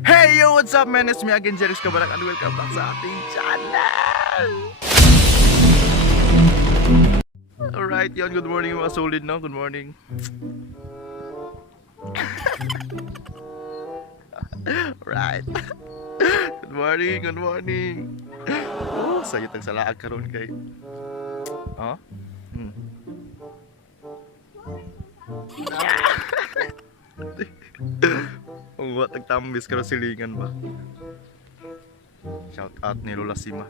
Hey yo, what's up man? It's me again, Jerry's Kabarak, and welcome back sa ating channel. Alright, yun, good morning mga solid, no? Good morning. Right. Good morning, good morning. Oh, sayo tag salaag karon kay. Oh? Hmm. Kung what tagtambis karon silingan ba? Shout out ni Lola Sima.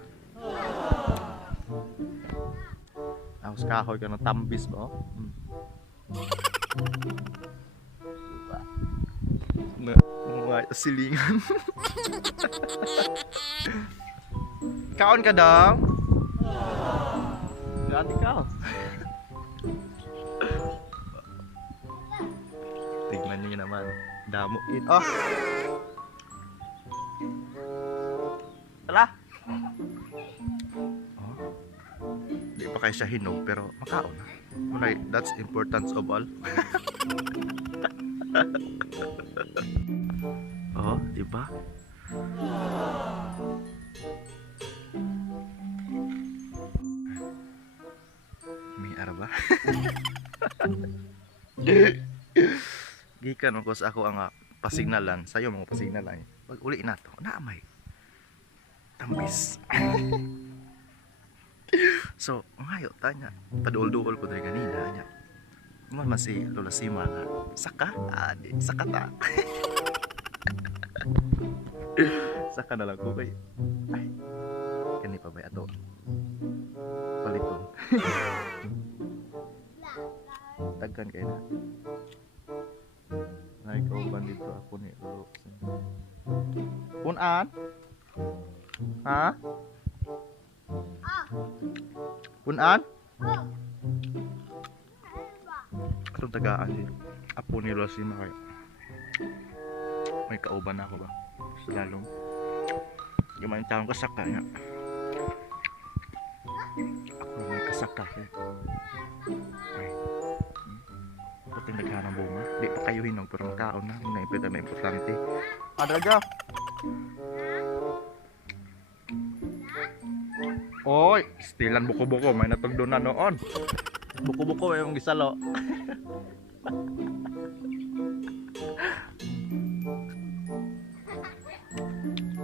Ako kahoy ka ng tambis ba? Oh? Na mga silingan. Kaon ka daw? Gati ka. Tignan niyo naman. Damo it. Oh. Tala. Oh. Di pa kayo siya hinog pero makaon na. Mulay, that's importance of all. Oh, di ba? May araba. Gikan mo ko sa ako ang pasignalan, sayo mo pasignalan. Pag uli na to, naamay. Tambis. So, ngayo tanya, padul-duol ko diri kanina nya. Man si Lola Sima nga, saka? Di, saka ta. Saka na lang ko kay. Ay, kani pa ba ato? Paliton. Tagkan kayo na. Nay kauban dito ako ni Lolo. Punan? Ha? Punan? Itong tagaan din. Apo ni Lola Sima kayo. May kauban ako ba? Sa lalong. Gimana taong kasaka niya. Ako may kasaka eh. Puting naghanang bunga. Di pa kayo hinog pero makaon na. Naipita na importante. Ada aja. Oy, stilan buko-buko. May natugdo na noon. Buko-buko yung gisalo.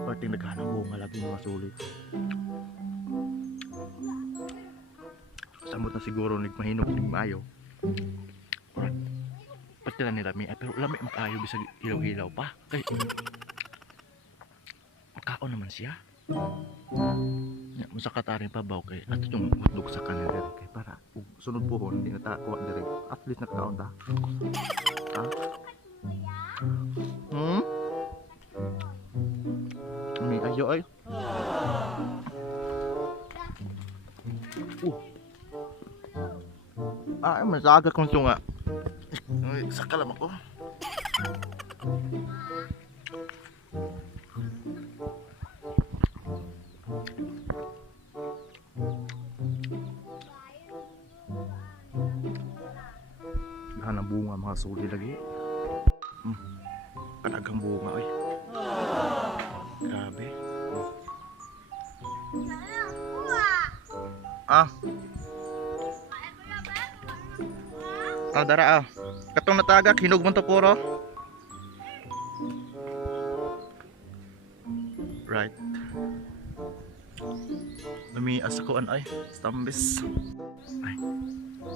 Puting naghanang bunga lagi mga sulit. Samot na siguro nagmahinog ng maayo. Pati na nila pero lami makayo bisa ilaw-ilaw pa kay makaon naman siya ya musa katarin pa baw kay ato yung hotdog sa kanila kay para sunod buhon hindi na ta kuha dire at least nakaon ta ha may ayo ay ay masaga kong tunga. Saka lang ako. Hanang bunga mga suli lagi. Kanagang bunga ay. Grabe. Dara katong natagak hinog mo to puro. Right. Lami asakoan ay stambis. Ay.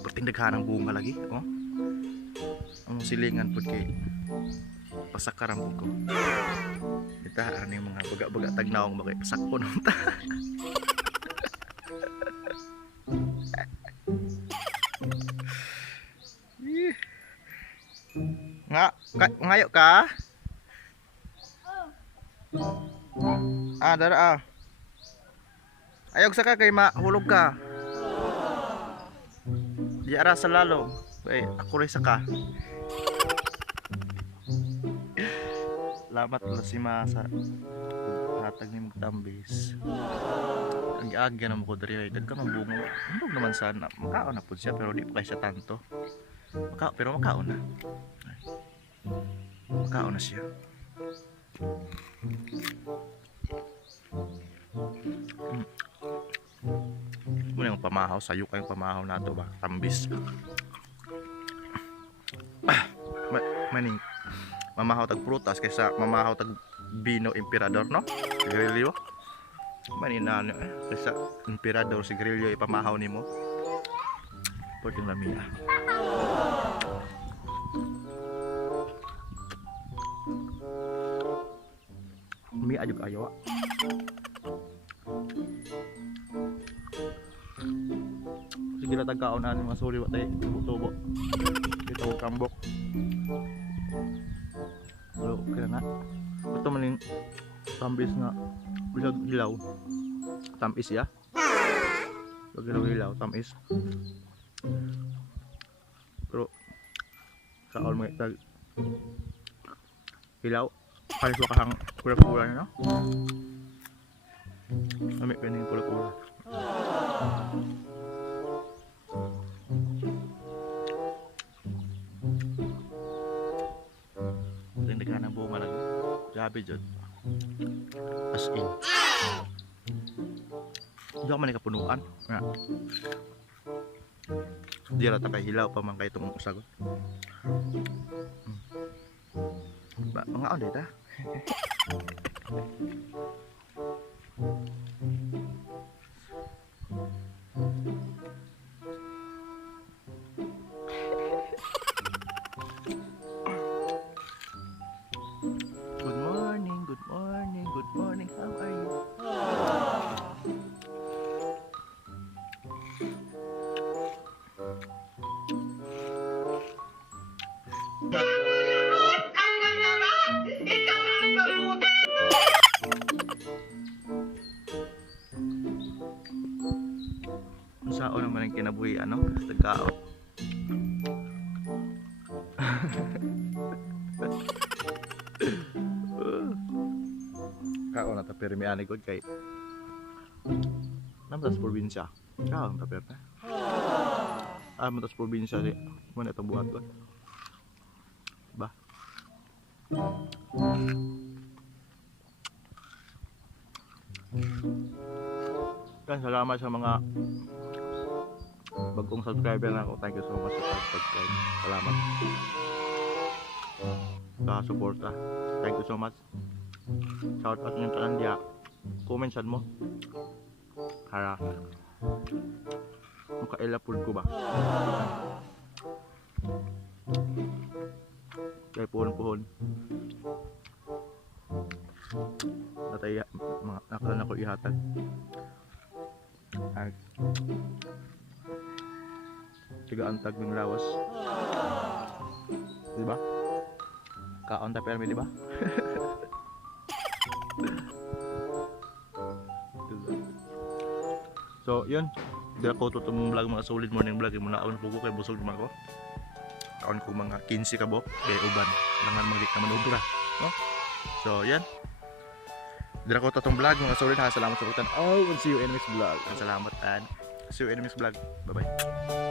Perting daghanang bunga lagi, oh. Ang silingan pud kay pasakaran pud ko. Kita ani mga baga-baga tagnaong bagay pasakon ta. Ngayo ka? Dara ayog saka kay mahulog ka. Di ara sa lalo. Ay, ako rin saka. Salamat Lola Sima sa hatag ni magtambis. Ang agya naman ko diri ay dagkang bunga. Ano naman sana makaon na pud siya pero di pa kay siya tanto. Pero makaon na. Makaon na siya. Muna yung pamahaw, sayo kayong pamahaw na to ba? Tambis. Maning mamahaw tag prutas kaysa mamahaw tag Bino Emperador, no? Grilyo. Maninano kaysa Emperador si Grilyo ipamahaw nimo. Pwedeng lamia. Mi ajuk ayo. Sige na tagkaonan mga suri wa tay tubo. Kita ko kambok. Lo kaya na. Ito maning tambis nga bilag ilaw. Tamis ya. Bilag ilaw tamis. Pero sa all mga tag ilaw palis wa kahang pura-pura na no. Kami pening pura-pura. Tindagan ang bunga lagi. Grabe dyan. As in. Hindi ako man nakapunuan. Di rata kay hilaw pa man kayo itong sagot. Mga on dito. Good morning, good morning, good morning. How are you? Saan naman ang kinabuhi ano? Tagkao. Kao na tapir mi ani god kay namtas probinsya. Kao na tapir na. Matas probinsya di mo na buhat ko. Ba. Kan salamat sa mga bagong subscriber na ako. Thank you so much sa subscribe. Salamat sa suporta. Thank you so much. Shout out ng tanan dia. Comment sad mo. Para makailapod ko ba. Kaya puhon-puhon. Natay mga nakalan ako ihatag. Ay. Tiga-antag ng lawas. Diba? Kaon ta permi, diba? So, yun. Di ako tutong vlog mga solid morning vlog. Yung muna ako napugo kay busog naman ako. Kaon ko mga 15 kabok. Kaya uban. Langan maglik naman ubra. No? So, yan. Di ako tutong vlog mga solid ha. Salamat sa utan. Oh, and see you in next vlog. Salamat and see you in next vlog. Bye-bye.